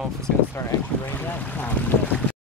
know if it's going to start actually raining. Yeah,